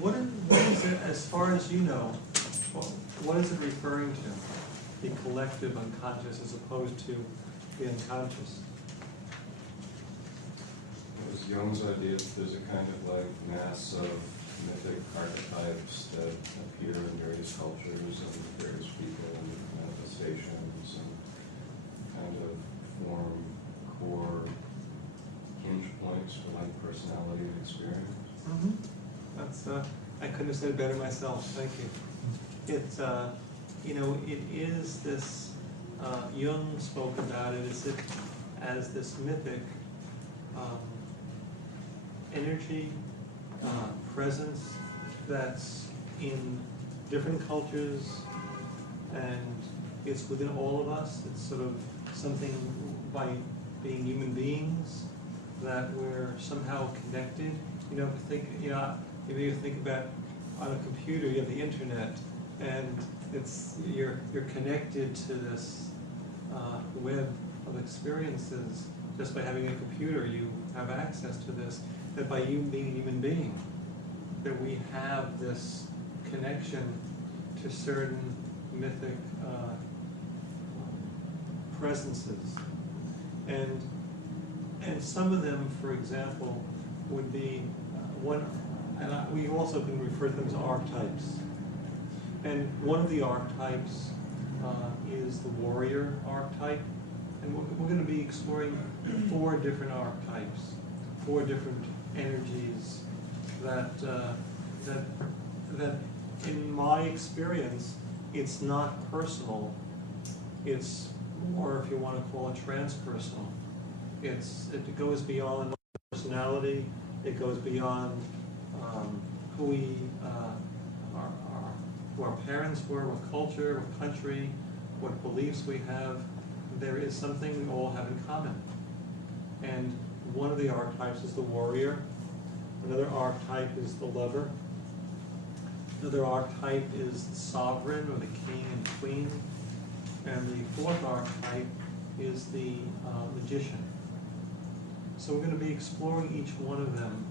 What is it, as far as you know, what is it referring to? The collective unconscious as opposed to the unconscious? It was Jung's idea that there's a kind of like mass of mythic archetypes that appear in various cultures and various people and manifestations and kind of form core hinge points for like personality and experience. Mm-hmm. That's I couldn't have said it better myself. Thank you. It's it is this. Jung spoke about it as this mythic energy, presence that's in different cultures, and it's within all of us. It's sort of something by being human beings that we're somehow connected. If you think about on a computer, you have the internet, and you're connected to this web of experiences. Just by having a computer, you have access to this. That by you being a human being, that we have this connection to certain mythic presences, and some of them, for example, would be one. And we also can refer to them as archetypes. And one of the archetypes is the warrior archetype. And we're going to be exploring 4 different archetypes, 4 different energies that in my experience, it's not personal. It's more, if you want to call it, transpersonal. It goes beyond personality. It goes beyond who our parents were, what culture, what country, what beliefs we have. There is something we all have in common. And one of the archetypes is the warrior. Another archetype is the lover. Another archetype is the sovereign, or the king and queen. And the 4th archetype is the magician. So we're going to be exploring each one of them.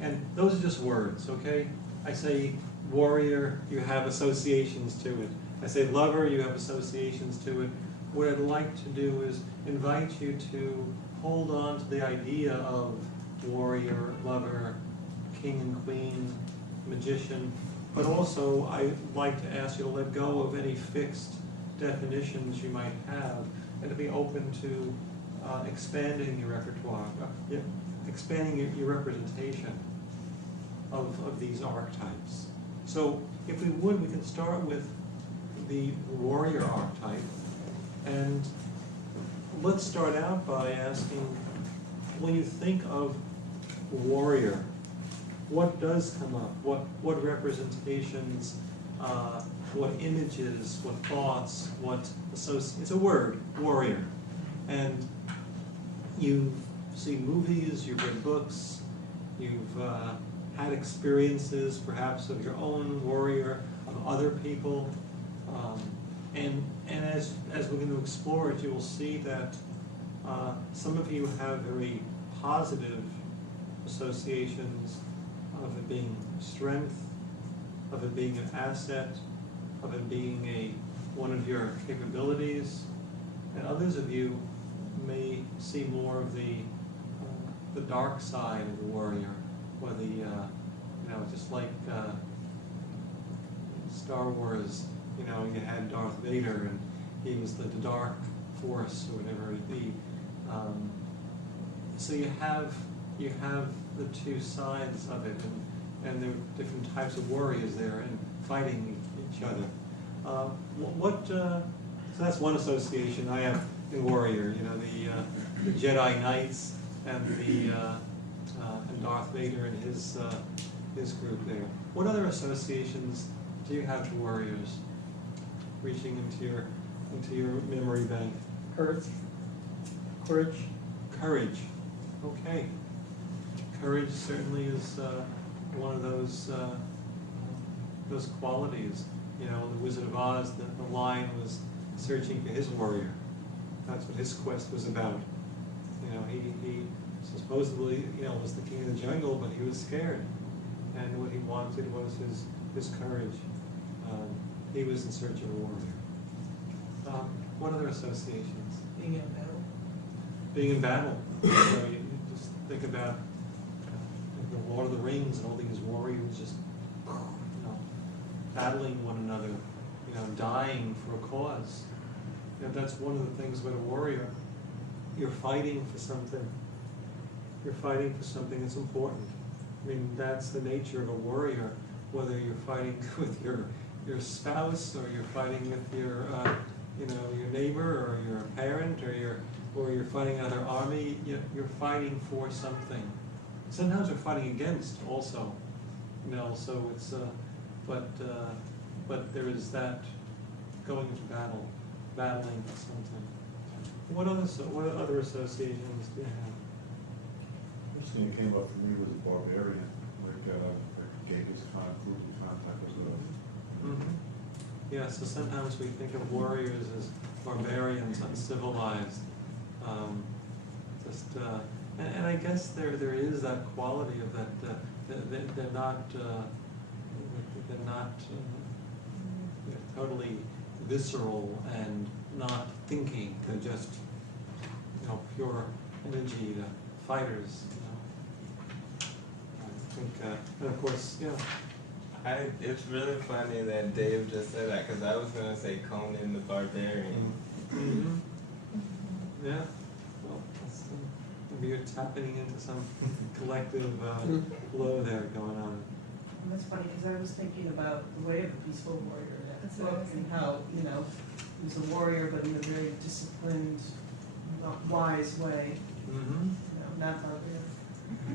And those are just words, okay? I say warrior, you have associations to it. I say lover, you have associations to it. What I'd like to do is invite you to hold on to the idea of warrior, lover, king and queen, magician, but also I'd like to ask you to let go of any fixed definitions you might have and to be open to expanding your repertoire, expanding your representation of these archetypes. So if we would, we can start with the warrior archetype. And let's start out by asking, when you think of warrior, what does come up? What representations, what images, what thoughts, what associations? It's a word, warrior. And you've seen movies, you've read books, you've had experiences perhaps of your own warrior, of other people. And as we're going to explore it, you will see that some of you have very positive associations of it being strength, of it being an asset, of it being one of your capabilities, and others of you may see more of the dark side of the warrior, or just like Star Wars. You had Darth Vader, and he was the dark force, or whatever it be. So you have the 2 sides of it, and there are different types of warriors there, and fighting each other. So that's one association I have in warrior. The Jedi Knights and and Darth Vader and his group there. What other associations do you have to warriors? Reaching into your memory bank. Courage. Okay. Courage certainly is one of those qualities. The Wizard of Oz, the lion was searching for his warrior. That's what his quest was about. He supposedly was the king of the jungle, but he was scared. and what he wanted was his courage. He was in search of a warrior. What other associations? Being in battle. Being in battle. So you just think about the Lord of the Rings and all these warriors just battling one another, dying for a cause. That's one of the things about a warrior. You're fighting for something. You're fighting for something that's important. I mean, that's the nature of a warrior, whether you're fighting with your spouse, or you're fighting with your neighbor, or your parent, or you're fighting another army. You're fighting for something. Sometimes we're fighting against also, so it's but there is that going into battle, battling for something. What other associations do you have? First thing that came up for me was barbarian, like Genghis Khan, Kublai Khan type of stuff. Mm-hmm. Yeah, so sometimes we think of warriors as barbarians, uncivilized. And I guess there is that quality of that they're not totally visceral and not thinking. They're just pure energy fighters. I think, and of course, It's really funny that Dave just said that, because I was going to say Conan the Barbarian. Mm-hmm. Yeah. Well, maybe you're tapping into some collective flow there going on. And that's funny, because I was thinking about the way of a peaceful warrior in that book, and how, he was a warrior, but in a very disciplined, wise way. Mm-hmm. Not barbarian.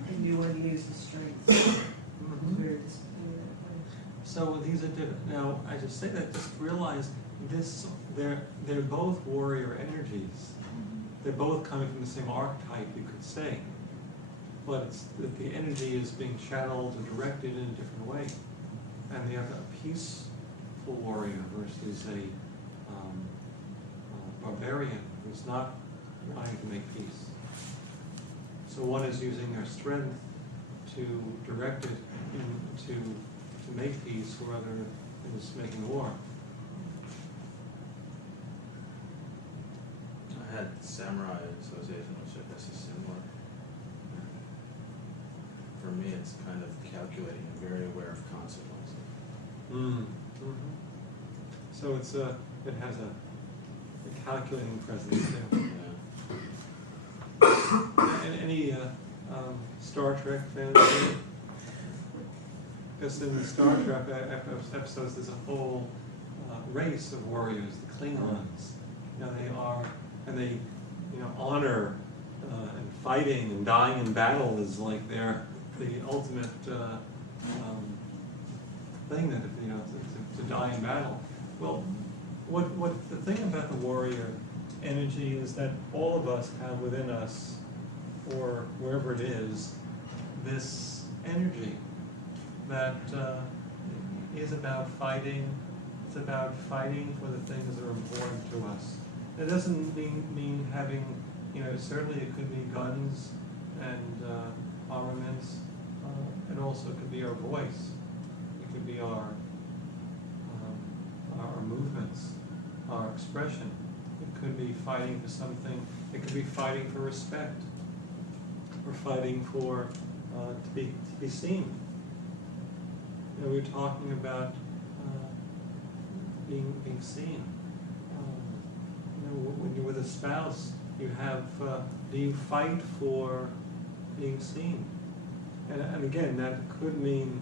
He knew when to use his strength. Mm-hmm. Very disciplined in that way. So these are different. Now, I just say that, just realize this, they're both warrior energies. They're both coming from the same archetype, you could say. But it's that the energy is being channeled and directed in a different way. And you have a peaceful warrior versus a barbarian who's not wanting to make peace. So one is using their strength to direct it to make peace, or other is making war. I had samurai association, which I guess is similar. For me, it's kind of calculating and very aware of consequences. Mm-hmm. So it has a calculating presence there. Yeah. And any Star Trek fans? Because in the Star Trek episodes, there's a whole race of warriors, the Klingons. They honor and fighting and dying in battle is like the ultimate thing that to die in battle. Well, what the thing about the warrior energy is that all of us have within us, or wherever it is, this energy that is about fighting. It's about fighting for the things that are important to us. It doesn't mean having, certainly it could be guns and armaments. It also could be our voice. It could be our movements, our expression. It could be fighting for something. It could be fighting for respect. Or fighting for to be seen. We're talking about being seen. When you're with a spouse, do you fight for being seen? And again, that could mean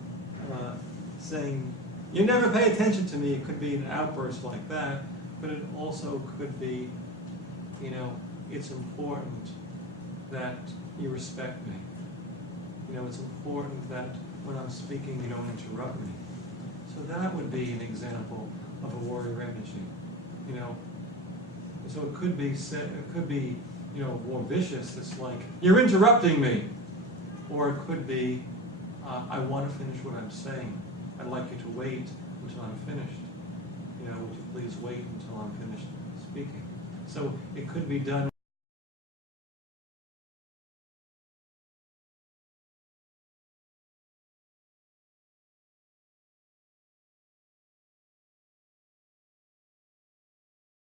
saying, "You never pay attention to me." It could be an outburst like that, but it also could be, it's important that you respect me. It's important that when I'm speaking, you don't interrupt me. So that would be an example of a warrior energy. So it could be more vicious. It's like, "You're interrupting me," or it could be, "I want to finish what I'm saying. I'd like you to wait until I'm finished. Would you please wait until I'm finished speaking?" So it could be done